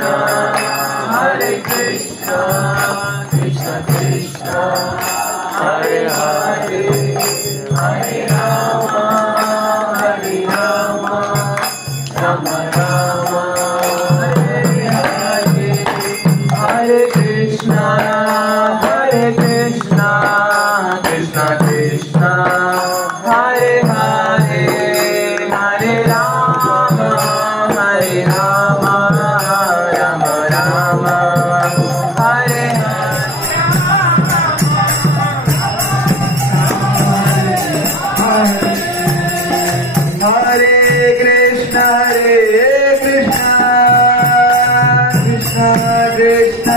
Hare Krishna, Krishna Krishna, Hare Hare, Hare Rama, Hare Rama, Rama Rama, Hare Hare, Hare Krishna, Krishna Krishna, Hare Hare, Hare Rama, Hare Rama, Rama Rama, Hare Hare. Hare Krishna, Krishna Krishna.